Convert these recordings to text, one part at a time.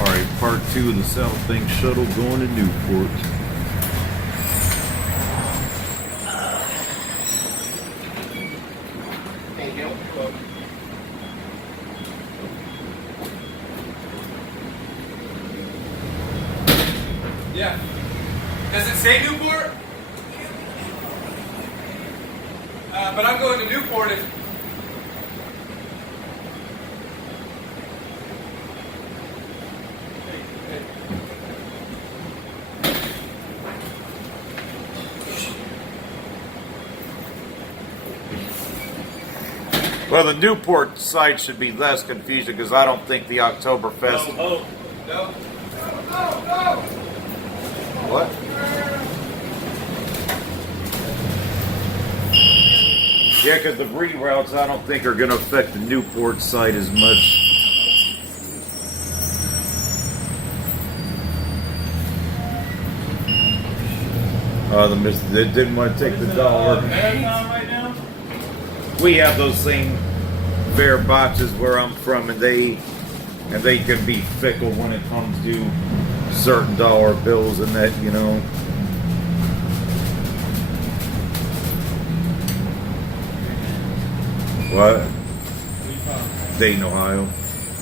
Alright, part 2 of the Southbank Shuttle going to Newport. Yeah. Does it say Newport? But I'm going to Newport if... Well, the Newport site should be less confusing because I don't think the Oktoberfest... No. What? Yeah, because the reroutes I don't think are going to affect the Newport site as much. They didn't want to take the dollar. Right now? We have those same fare boxes where I'm from, and they can be fickle when it comes to certain dollar bills and that, you know. What? Dayton, Ohio.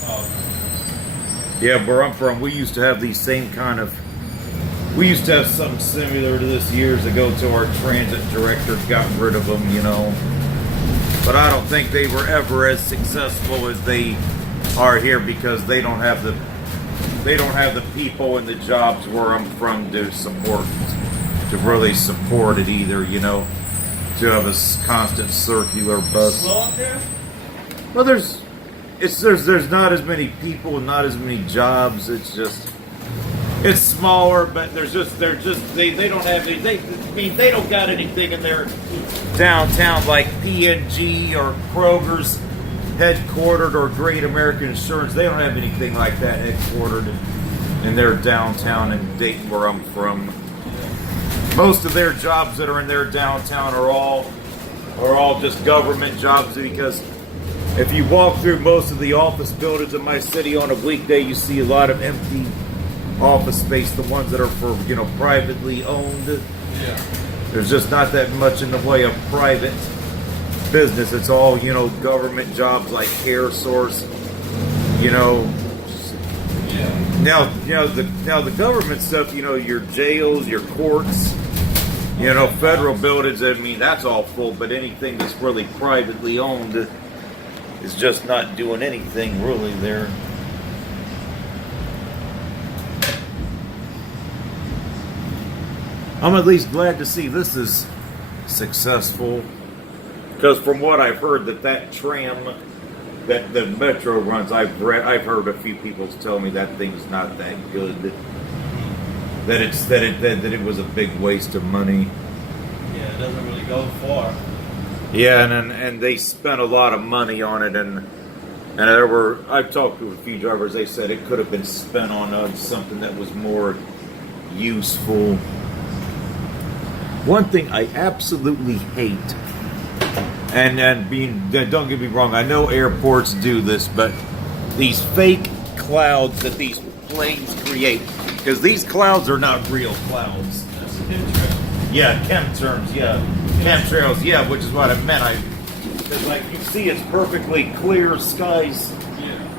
Oh. Yeah, where I'm from, we used to have these same kind of. We used to have something similar to this years ago till our transit director got rid of them, you know. But I don't think they were ever as successful as they are here because they don't have the people and the jobs where I'm from to really support it either, you know. To have a constant circular bus. Slow up there? Well, there's not as many people, not as many jobs. It's smaller, but they don't have any. They don't got anything in their downtown like P&G or Kroger's headquartered or Great American Insurance. They don't have anything like that headquartered in their downtown in Dayton, where I'm from. Most of their jobs that are in their downtown are all just government jobs, because if you walk through most of the office buildings in my city on a weekday, you see a lot of empty office space, the ones that are for, you know, privately owned. Yeah. There's just not that much in the way of private business. It's all, you know, government jobs like Care Source, you know. Yeah. Now the government stuff, you know, your jails, your courts, you know, federal buildings, I mean, that's all full, but anything that's really privately owned is just not doing anything really there. I'm at least glad to see this is successful, because from what I've heard, that tram that the metro runs, I've heard a few people tell me that thing's not that good. That it was a big waste of money. Yeah, it doesn't really go far. Yeah, and they spent a lot of money on it, and I've talked to a few drivers. They said it could have been spent on something that was more useful. One thing I absolutely hate, and don't get me wrong, I know airports do this, but these fake clouds that these planes create, because these clouds are not real clouds. That's a chemtrail. Yeah, chemtrails, yeah. Chemtrails, yeah, which is what I meant. Because like you see, it's perfectly clear skies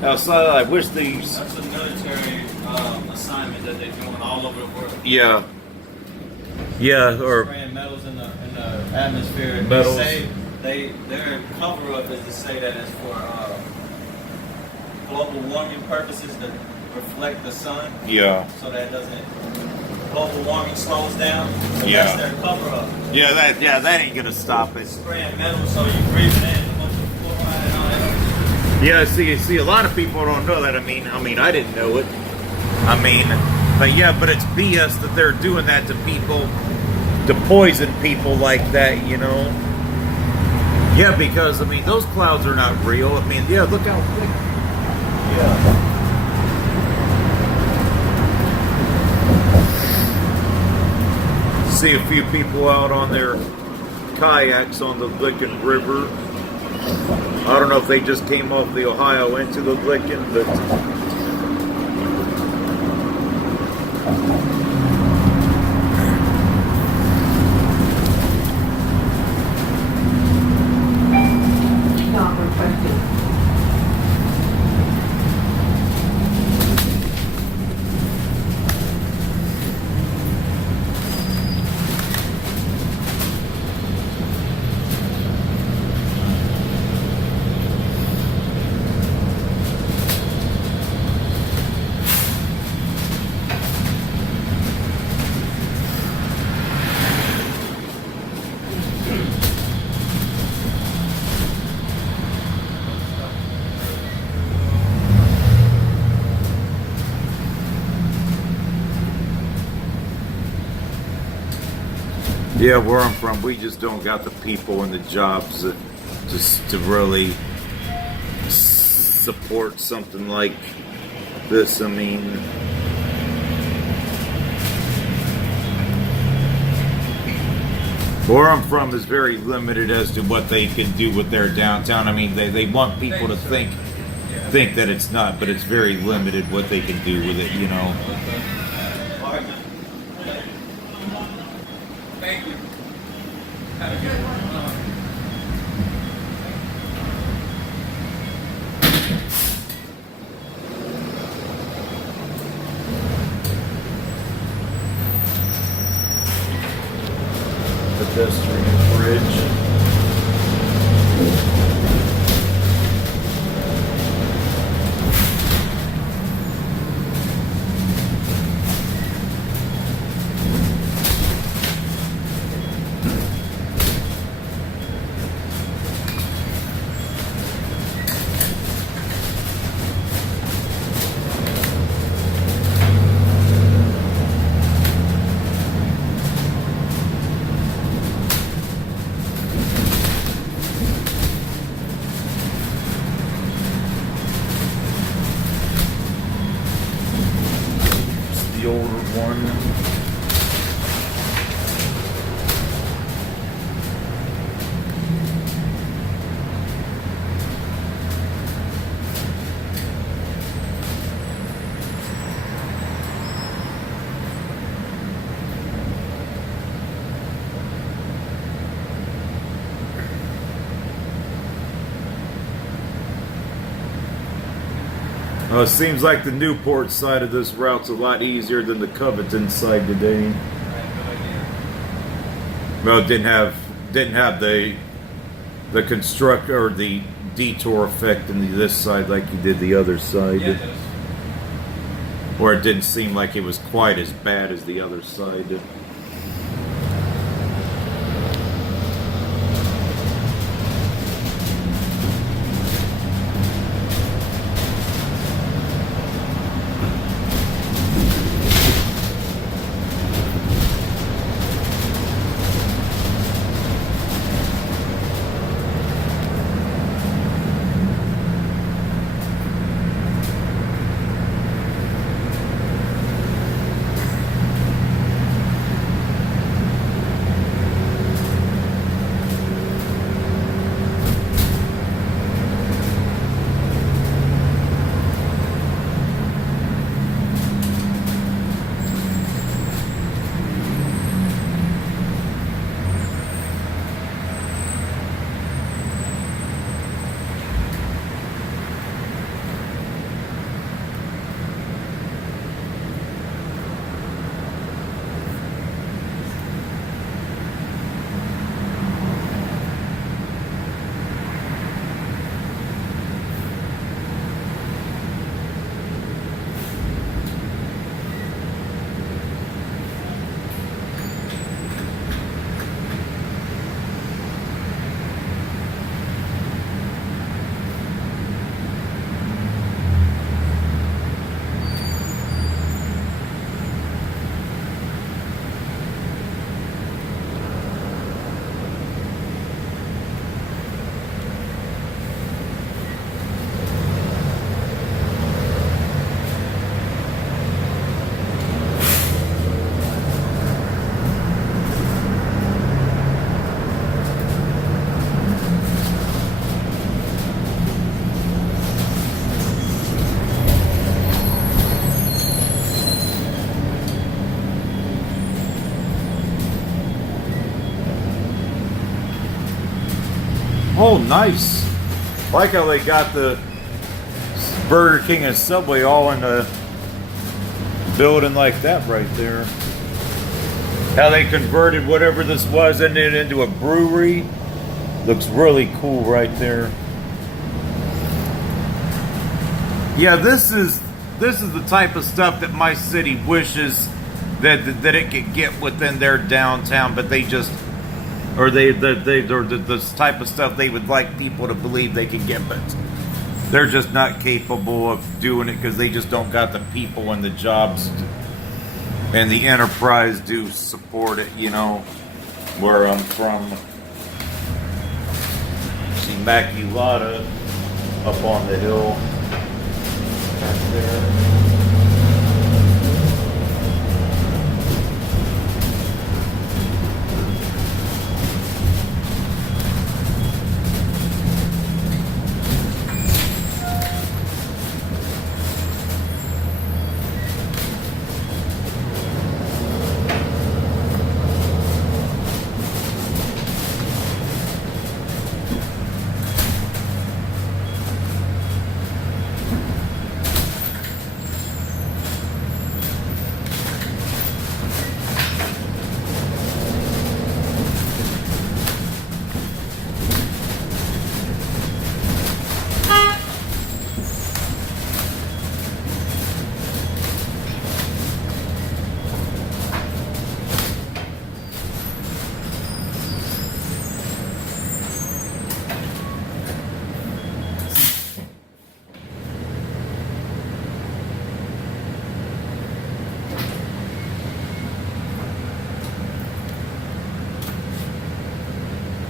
outside. I wish these. That's a military assignment that they're doing all over the world. Yeah. Yeah, or spraying metals in the atmosphere. And metals. They say their cover up is to say that it's for global warming purposes to reflect the sun. Yeah. So that global warming slows down. So Yeah. That's their cover up. Yeah, that ain't gonna stop it. Spraying metal so you breathe it in a bunch of fluoride and all that. Yeah, see, a lot of people don't know that. I mean, I didn't know it. But it's BS that they're doing that to people, to poison people like that, you know. Yeah, because those clouds are not real. Yeah, look how thick. Yeah. See a few people out on their kayaks on the Licking River. I don't know if they just came off the Ohio into the Licking, but Yeah, where I'm from, we just don't got the people and the jobs to really support something like this. I mean, where I'm from is very limited as to what they can do with their downtown. I mean, they want people to think that it's not, but it's very limited what they can do with it, you know. Thank you. Have a good one. Pedestrian bridge. The older one. It seems like the Newport side of this route's a lot easier than the Covington side today. Well, it didn't have the construct or the detour effect in this side like you did the other side. Yeah, it does. Or it didn't seem like it was quite as bad as the other side. Oh, nice. I like how they got the Burger King and Subway all in a building like that right there. How they converted whatever this was into a brewery. Looks really cool right there. Yeah, this is the type of stuff that my city wishes that it could get within their downtown, but they just or this type of stuff they would like people to believe they can get, but they're just not capable of doing it because they just don't got the people and the jobs and the enterprise to support it, you know. where I'm from. See Immaculata up on the hill back there.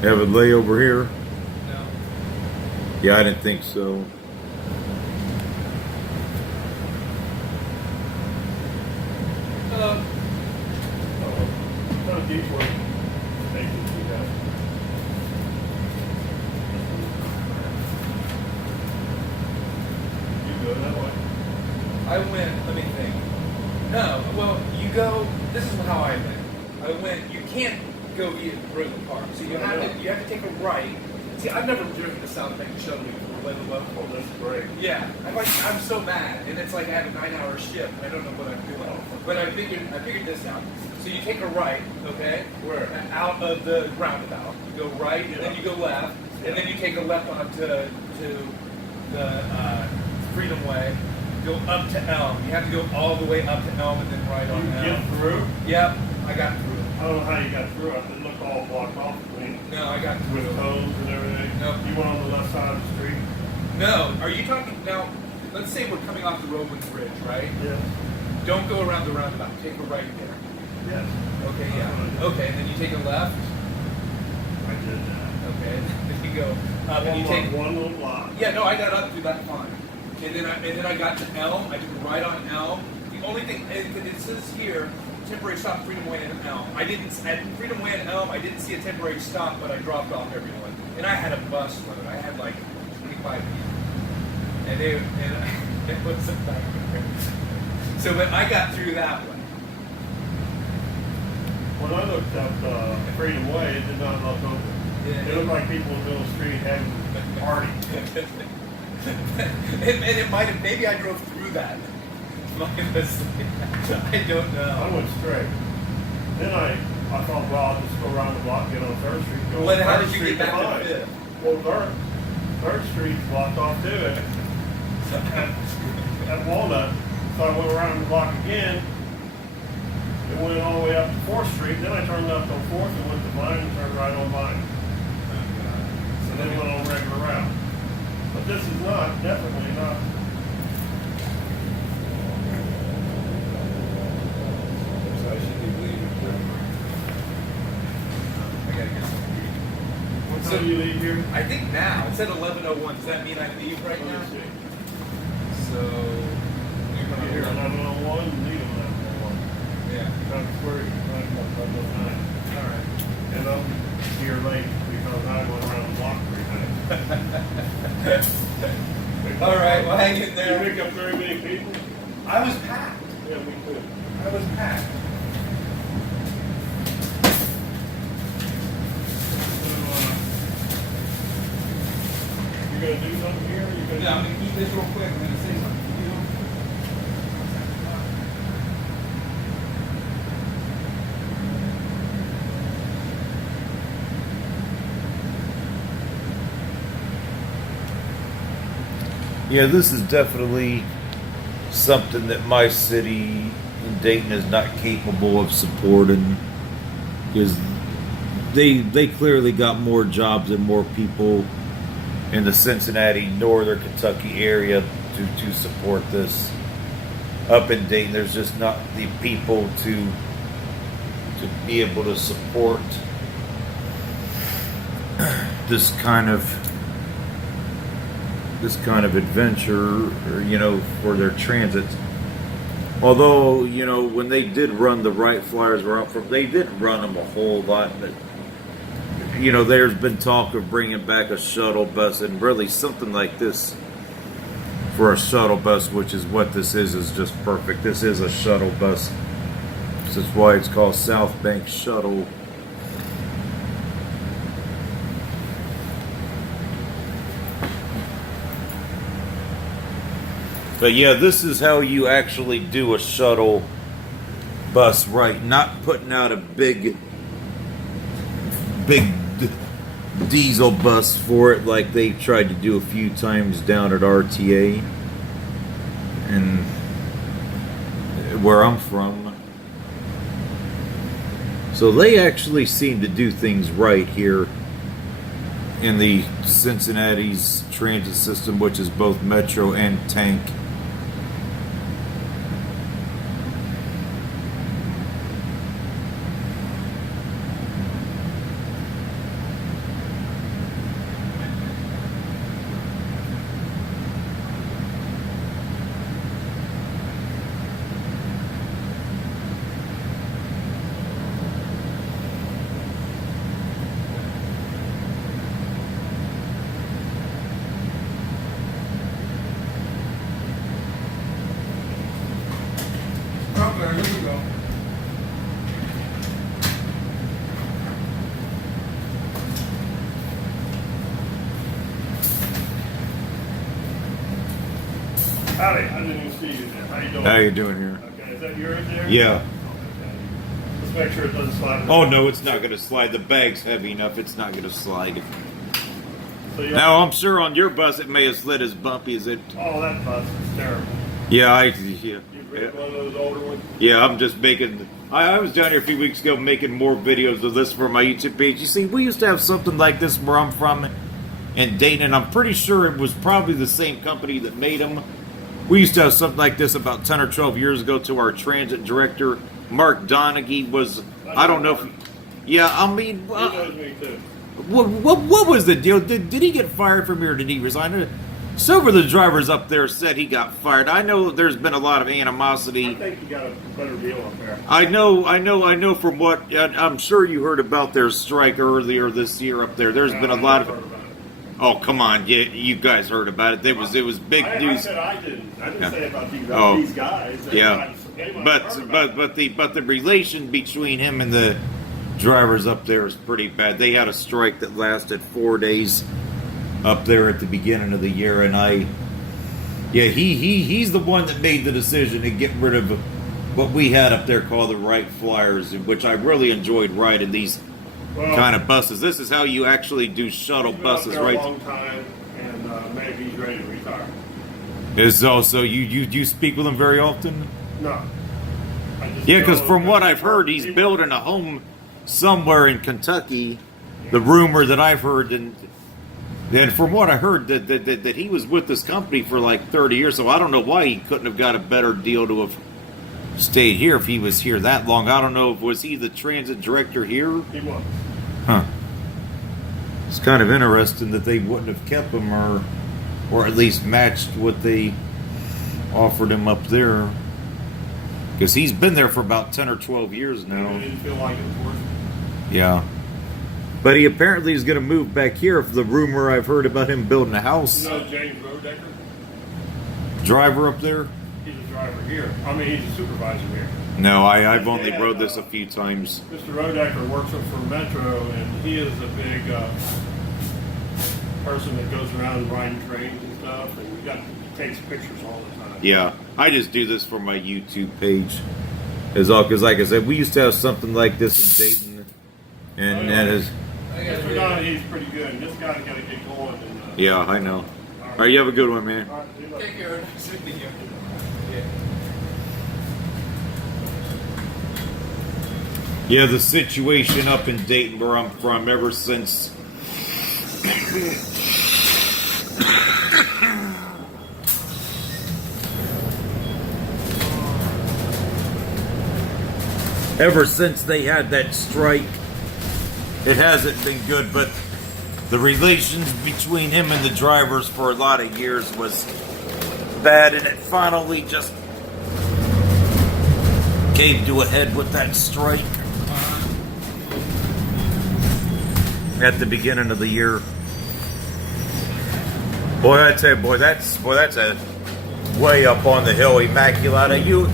Have a layover here? No. Yeah, I didn't think so. Hello. Oh, Detroit. Thank you, guys. You go that way. I went, let me think. No, well, you go, this is how I went. I went, you can't go through the park. So you have to take a right. See, I've never driven the Southbank Shuttle before, let alone. Oh, that's great. Yeah, I'm so mad, and it's like I have a 9-hour shift, and I don't know what I'm doing. But I figured this out. So you take a right, okay? Where? Out of the roundabout. You go right, and then you go left, and then you take a left onto to the Freedom Way. Go up to Elm. You have to go all the way up to Elm and then right on You Elm. get through? Yep, I got through. I don't know how you got through. I didn't look all blocked off clean. No, I got through. With cones and everything. Nope. You went on the left side of the street? No, are you talking now? Let's say we're coming off the Roman Bridge, right? Yes. Don't go around the roundabout. Take a right there. Yes. Okay, yeah. Okay, and then you take a left. I did that. Okay, then you go up and you take one little block. Yeah, no, I got up through that fine. And then I got to Elm. I took a right on Elm. The only thing it says here, temporary stop Freedom Way and Elm. I didn't at Freedom Way and Elm. I didn't see a temporary stop, but I dropped off everyone. And I had a bus load. I had like 25 people, and it was a nightmare. So, but I got through that way. When I looked up Freedom Way, it did not look open. Yeah. It looked like people in the middle of the street having a party. and it might have, maybe I drove through that. I don't know. I went straight. Then I thought, well, I'll just go around the block, get on 3rd Street. Go Well, on how 3rd did you Street get back behind. to 5th? Well, 3rd Street's blocked off too. At Walnut, so I went around the block again. It went all the way up to 4th Street. Then I turned left on 4th and went to Vine and turned right on Vine. So then went on regular route. But this is not, definitely not. So I should be leaving. I gotta get some food. What So- time do you leave here? I think now, it said 11:01. Does that mean I leave right now? Let me see. So, You're you're here gonna, 11:01 and leave 11:01. yeah. Trying to square you, trying to come up with 9. Alright. And I'm here late because I went around the block 3 times. Alright, well hang in You there. pick up very many people? I was packed. Yeah, me too. I was packed. So, you gonna do something here? Or you gonna Yeah, I'm gonna keep this real quick. I'm gonna say something to you. Yeah, this is definitely something that my city in Dayton is not capable of supporting, because they clearly got more jobs and more people in the Cincinnati, northern Kentucky area to support this. Up in Dayton, there's just not the people to be able to support this kind of adventure, or, you know, for their transit. Although, you know, when they did run the Wright Flyers were up from, they didn't run them a whole lot, but you know, there's been talk of bringing back a shuttle bus, and really something like this for a shuttle bus, which is what this is just perfect. This is a shuttle bus. This is why it's called Southbank Shuttle. But yeah, this is how you actually do a shuttle bus right. Not putting out a big diesel bus for it like they tried to do a few times down at RTA and where I'm from. So they actually seem to do things right here in the Cincinnati's transit system, which is both Metro and Tank. There we go. Howdy, I didn't even see you there. How you doing? How you doing here? Okay, is that yours there? Yeah. Okay. Let's make sure it doesn't slide. Oh no, it's not going to slide. The bag's heavy enough. It's not going to slide. So Now I'm sure on your bus it may have slid as bumpy as it. Oh, that bus is terrible. Yeah, yeah. You've got one of those older ones? Yeah, I'm just making. I was down here a few weeks ago making more videos of this for my YouTube page. You see, we used to have something like this where I'm from in Dayton, and I'm pretty sure it was probably the same company that made them. We used to have something like this about 10 or 12 years ago to our transit director, Mark Donaghy, was. I don't know if. Yeah, I mean. He knows me too. What was the deal? Did he get fired from here or did he resign? Some of the drivers up there said he got fired. I know there's been a lot of animosity. I think you got a better deal up there. I know from what I'm sure you heard about their strike earlier this year up there. There's been a lot of. Oh, come on, you guys heard about it. It was big news. I said I didn't. I didn't Yeah. say about these guys. Yeah, but the relation between him and the drivers up there is pretty bad. They had a strike that lasted 4 days up there at the beginning of the year, and he's the one that made the decision to get rid of what we had up there called the Wright Flyers, which I really enjoyed riding these kind of buses. This is how you actually do shuttle buses, right? A long time, and maybe he's ready to retire. Is also you speak with him very often? No. Yeah, because from what I've heard, he's building a home somewhere in Kentucky. The rumor that I've heard, and from what I heard, that he was with this company for like 30 years. So I don't know why he couldn't have got a better deal to have stayed here if he was here that long. I don't know. Was he the transit director here? He was. Huh. It's kind of interesting that they wouldn't have kept him, or at least matched what they offered him up there. Because he's been there for about 10 or 12 years now. I didn't feel like it was worth it. Yeah. But he apparently is going to move back here. If the rumor I've heard about him building a house. You know James Rodecker? Driver up there? He's a driver here. I mean, he's a supervisor here. No, I've only rode this a few times. Mr. Rodecker works for Metro, and he is a big person that goes around riding trains and stuff, and he takes pictures all the time. Yeah, I just do this for my YouTube page. Is all because, like I said, we used to have something like this in Dayton, and that is. Mr. Donaghy's pretty good, and this guy's got to get going. And, Yeah, I know. All right, you have a good one, man. All right, see you later. Take care. Nice to meet you. Yeah, the situation up in Dayton, where I'm from, ever since. Ever since they had that strike, it hasn't been good. But the relations between him and the drivers for a lot of years was bad, and it finally just came to a head with that strike at the beginning of the year. Boy, I tell you, that's a way up on the hill, Immaculata.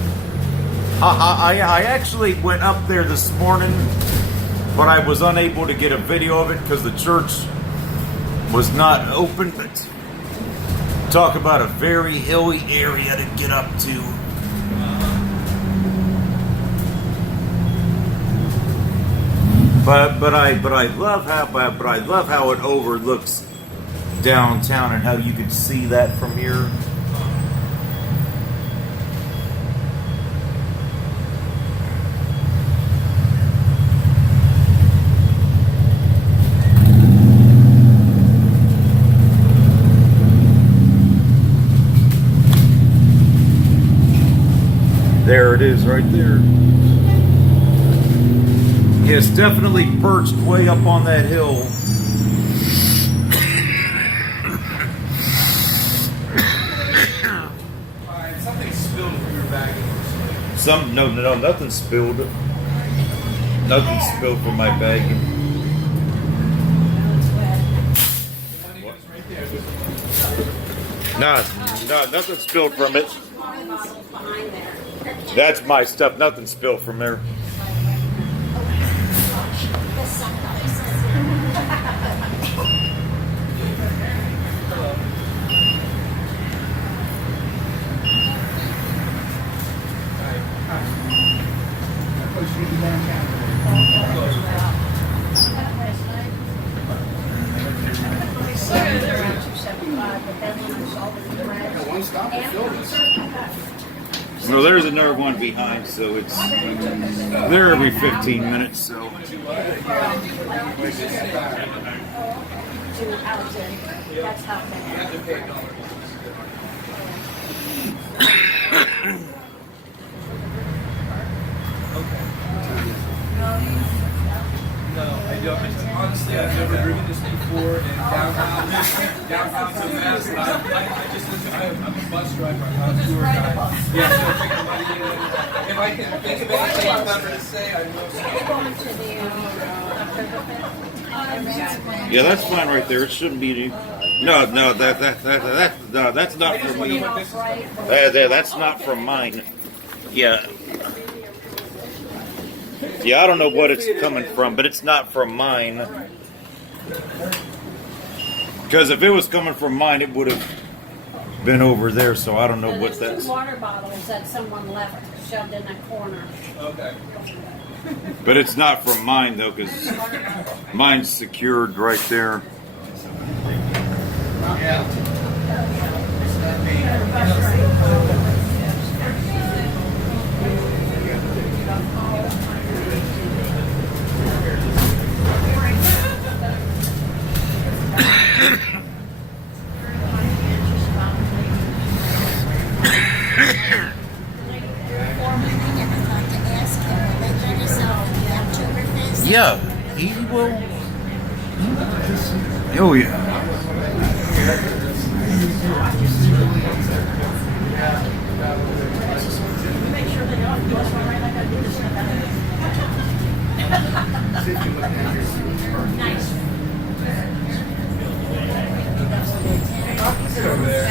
I actually went up there this morning, but I was unable to get a video of it because the church was not open. But talk about a very hilly area to get up to. But I love how it overlooks downtown and how you can see that from here. There it is right there. Yeah, it's definitely perched way up on that hill. Alright, something spilled from your bag. No, nothing spilled. Nothing spilled from my bag. No, nothing spilled from it. That's my stuff. Nothing spilled from there. No, there's another one behind, so it's there every 15 minutes. So No, I don't. Honestly, I've never driven this before in downtown Cincinnati. I'm a bus driver. I'm not a tour guide. Yeah, so if I can think of anything I'm not going to say, I will say. yeah, that's fine right there. It shouldn't be any. No, that's not for me. That's not from mine. Yeah. Yeah, I don't know what it's coming from, but it's not from mine. Because if it was coming from mine, it would have been over there, so I don't know what that's. 2 water bottles that someone left shoved in the corner. Okay. But it's not from mine, though, because mine's secured right there. Yeah, he will. Oh, yeah. Make sure they don't do us one right like I did this Nice. Sit over there.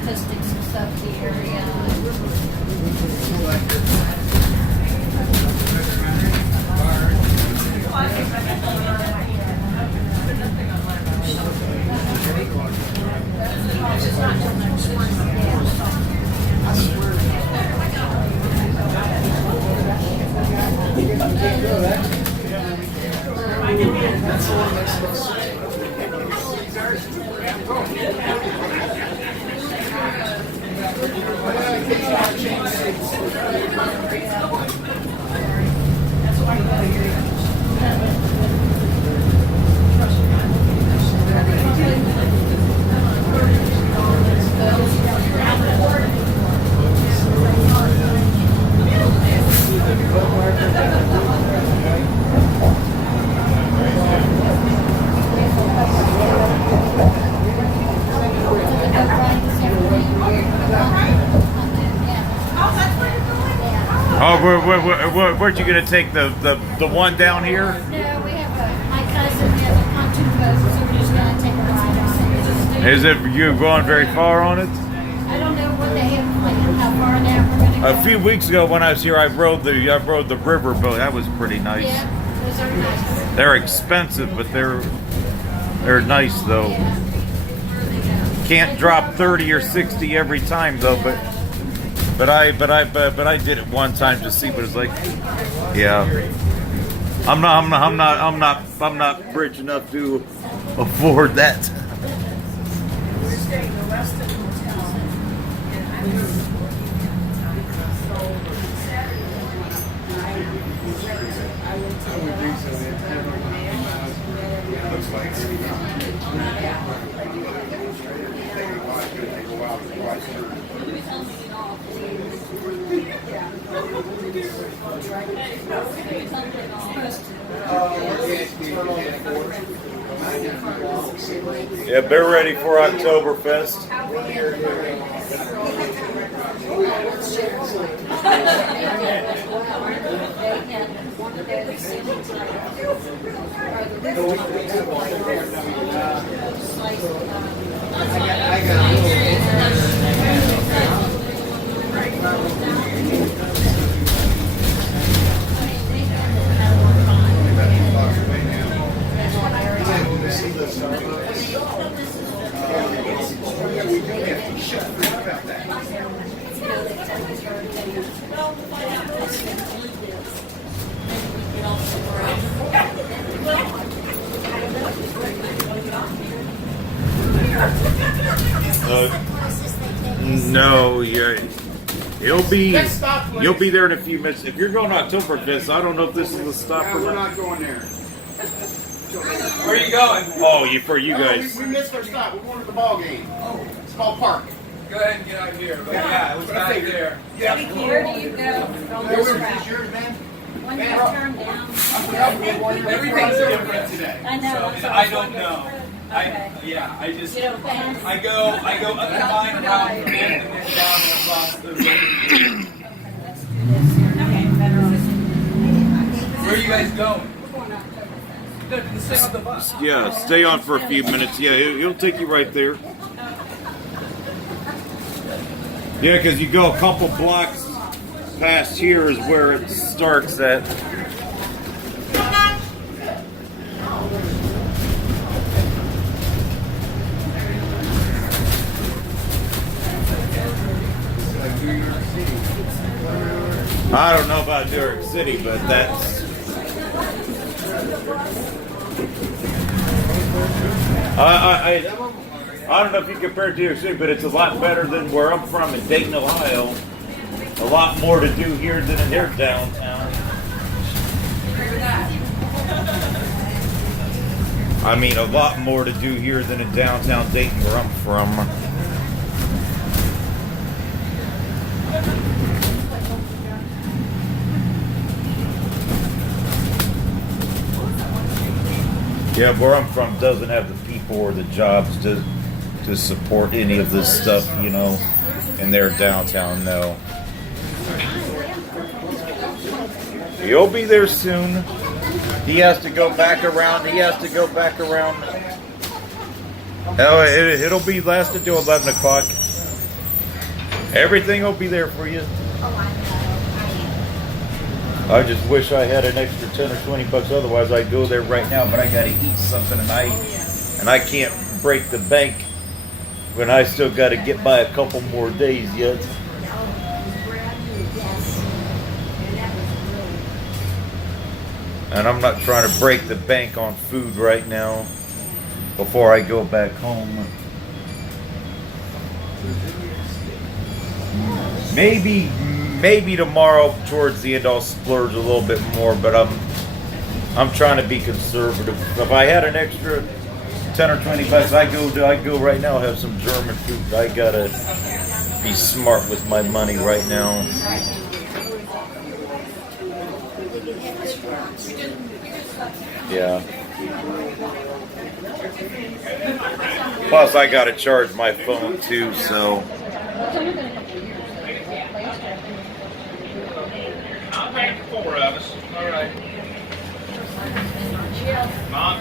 Statistics and stuff, the area. Oh, where'd you gonna take the one down here? No, we have my cousin has a pontoon boat, so we're just gonna take a ride on it. Is it you going very far on it? I don't know what they have planned, how far down we're gonna go. A few weeks ago when I was here, I rode the river boat. That was pretty nice. Yeah, those are nice. They're expensive, but they're nice though. Yeah. Can't drop 30 or 60 every time though, but I did it one time to see what it's like. Yeah, I'm not rich enough to afford that. We're staying in the Westin Hotel, and I was Saturday morning. I went to Looks like Yeah, they're ready for Oktoberfest. No, you'll be there in a few minutes. If you're going to Oktoberfest, I don't know if this is the stop or we're not. not going there. Where are you going? Oh, for you guys. We missed our stop. We wanted the ball game. Oh, small park. Go ahead and get out here. But yeah, it was back there. Yeah. Where do you go from this route? Yours, man? When you turn down. Everything's different today. I know. So, that's what I was don't wondering. know. Okay. I just You don't pass? I go up the line around the bend and then down and across the road. Okay, let's do this here. Okay, better off. Where are you guys going? We're going Oktoberfest. No, stay on the bus. Yeah, stay on for a few minutes. Yeah, it'll take you right there. Yeah, because you go a couple blocks past here is where it starts at. I don't know about New York City, but that's... I don't know if you compare it to New York City, but it's a lot better than where I'm from in Dayton, Ohio. A lot more to do here than in their downtown. I mean, a lot more to do here than in downtown Dayton, where I'm from. Yeah, where I'm from doesn't have the people or the jobs to support any of this stuff, you know, in their downtown. No. He'll be there soon. He has to go back around. Oh, it'll be lasted till 11 o'clock. Everything will be there for you. I just wish I had an extra 10 or 20 bucks. Otherwise, I'd go there right now. But I got to eat something tonight, and I can't break the bank when I still got to get by a couple more days yet. And I'm not trying to break the bank on food right now before I go back home. Maybe tomorrow towards the end I'll splurge a little bit more, but I'm trying to be conservative. If I had an extra 10 or 20 bucks, I'd go right now have some German food. I gotta be smart with my money right now. Yeah. Plus, I gotta charge my phone too, so. I'll take 4 of us. All right. Mom,